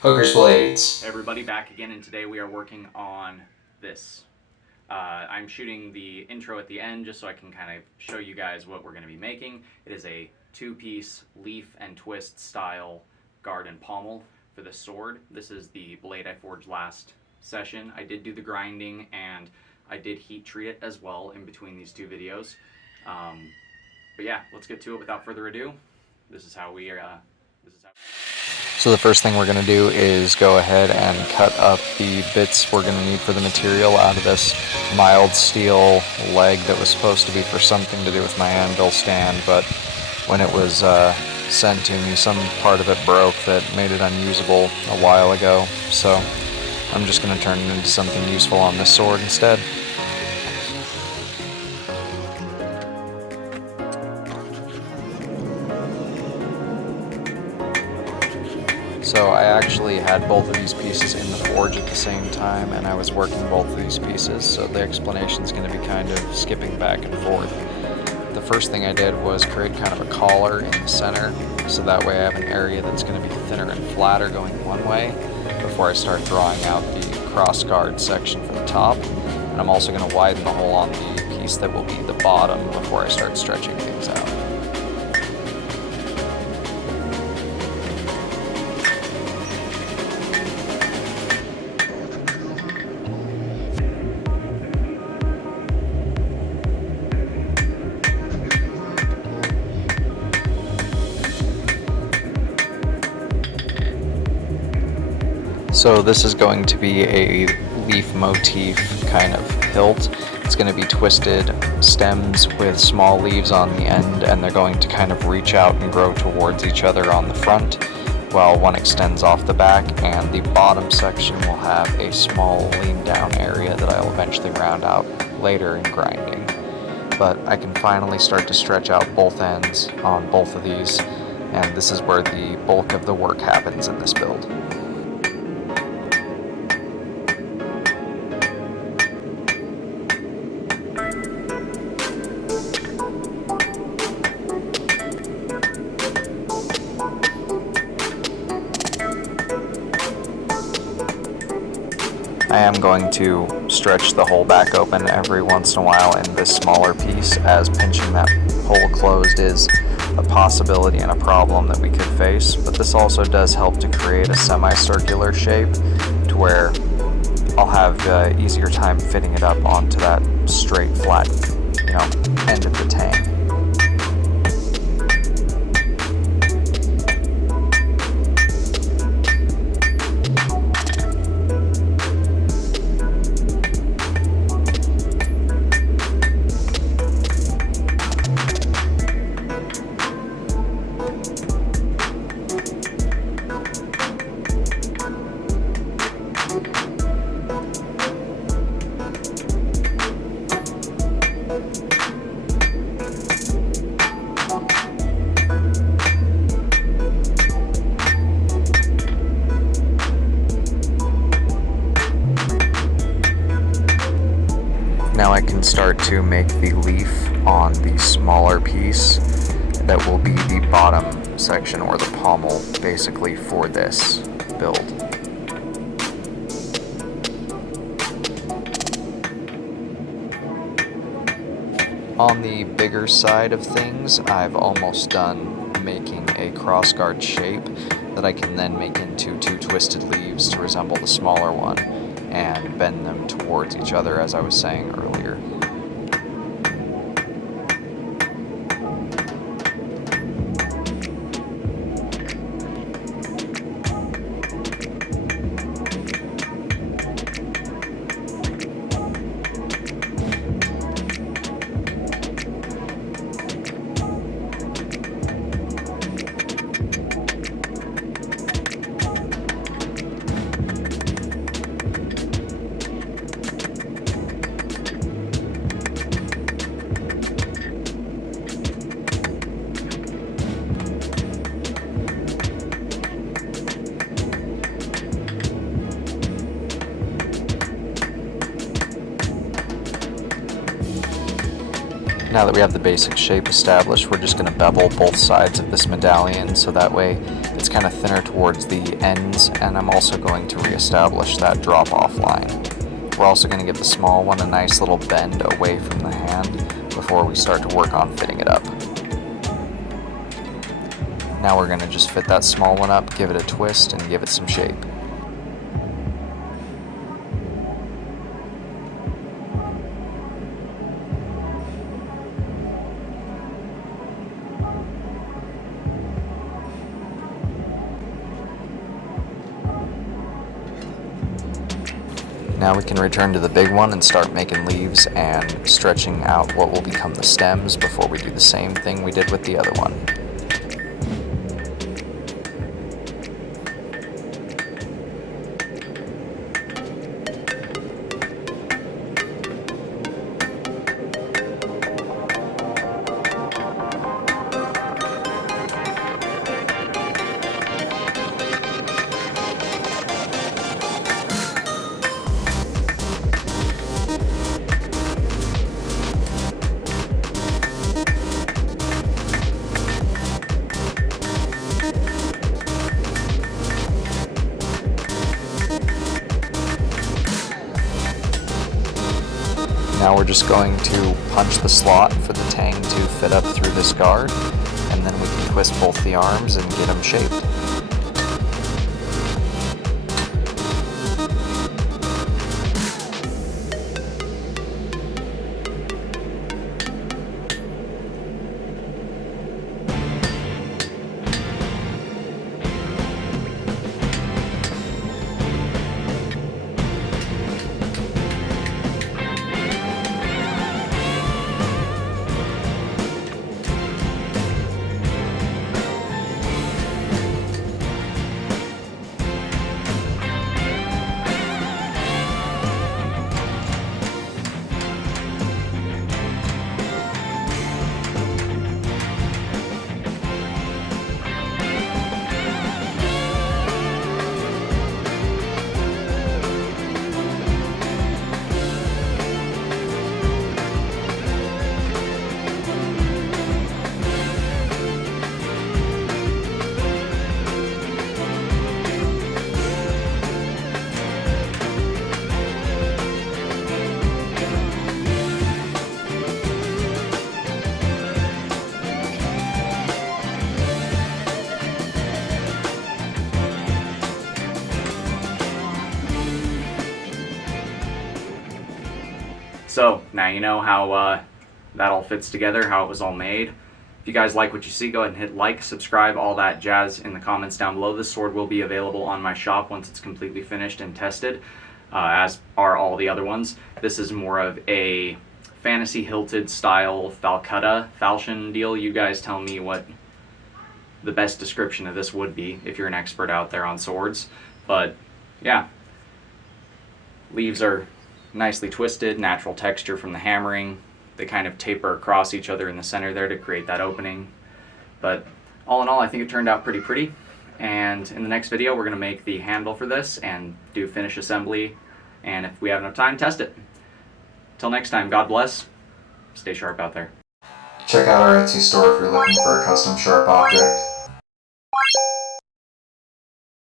Hooker's Blades. Hey everybody, back again, and today we are working on this. I'm shooting the intro at the end just so I can kind of show you guys what we're going to be making. It is a two-piece leaf and twist style guard and pommel for the sword. This is the blade I forged last session. I did do the grinding and I did heat treat it as well in between these two videos. But yeah, let's get to it without further ado. This is how we So the first thing we're going to do is go ahead and cut up the bits we're going to need for the material out of this mild steel leg that was supposed to be for something to do with my anvil stand, but when it was sent to me, some part of it broke that made it unusable a while ago, so I'm just going to turn it into something useful on this sword instead. So I actually had both of these pieces in the forge at the same time, and I was working both of these pieces, so the explanation is going to be kind of skipping back and forth. The first thing I did was create kind of a collar in the center, so that way I have an area that's going to be thinner and flatter going one way before I start drawing out the cross guard section for the top. And I'm also going to widen the hole on the piece that will be the bottom before I start stretching things out. So this is going to be a leaf motif kind of hilt. It's going to be twisted stems with small leaves on the end, and they're going to kind of reach out and grow towards each other on the front, while one extends off the back, and the bottom section will have a small lean down area that I'll eventually round out later in grinding. But I can finally start to stretch out both ends on both of these, and this is where the bulk of the work happens in this build. I am going to stretch the hole back open every once in a while in this smaller piece, as pinching that hole closed is a possibility and a problem that we could face, but this also does help to create a semicircular shape to where I'll have easier time fitting it up onto that straight, flat, end of the tang. Now I can start to make the leaf on the smaller piece that will be the bottom section, or the pommel, basically, for this build. On the bigger side of things, I've almost done making a crossguard shape that I can then make into two twisted leaves to resemble the smaller one, and bend them towards each other, as I was saying earlier. Now that we have the basic shape established, we're just going to bevel both sides of this medallion so that way it's kind of thinner towards the ends, and I'm also going to reestablish that drop-off line. We're also going to give the small one a nice little bend away from the hand before we start to work on fitting it up. Now we're going to just fit that small one up, give it a twist, and give it some shape. Now we can return to the big one and start making leaves and stretching out what will become the stems before we do the same thing we did with the other one. Now we're just going to punch the slot for the tang to fit up through this guard, and then we can twist both the arms and get them shaped. So now you know how that all fits together, how it was all made. If you guys like what you see, go ahead and hit like, subscribe, all that jazz in the comments down below. This sword will be available on my shop once it's completely finished and tested, as are all the other ones. This is more of a fantasy hilted style Falchion deal. You guys tell me what the best description of this would be if you're an expert out there on swords. But yeah, leaves are nicely twisted, natural texture from the hammering. They kind of taper across each other in the center there to create that opening. But all in all, I think it turned out pretty pretty. And in the next video, we're going to make the handle for this and do finish assembly. And if we have enough time, test it. Till next time, God bless. Stay sharp out there. Check out our Etsy store if you're looking for a custom sharp object.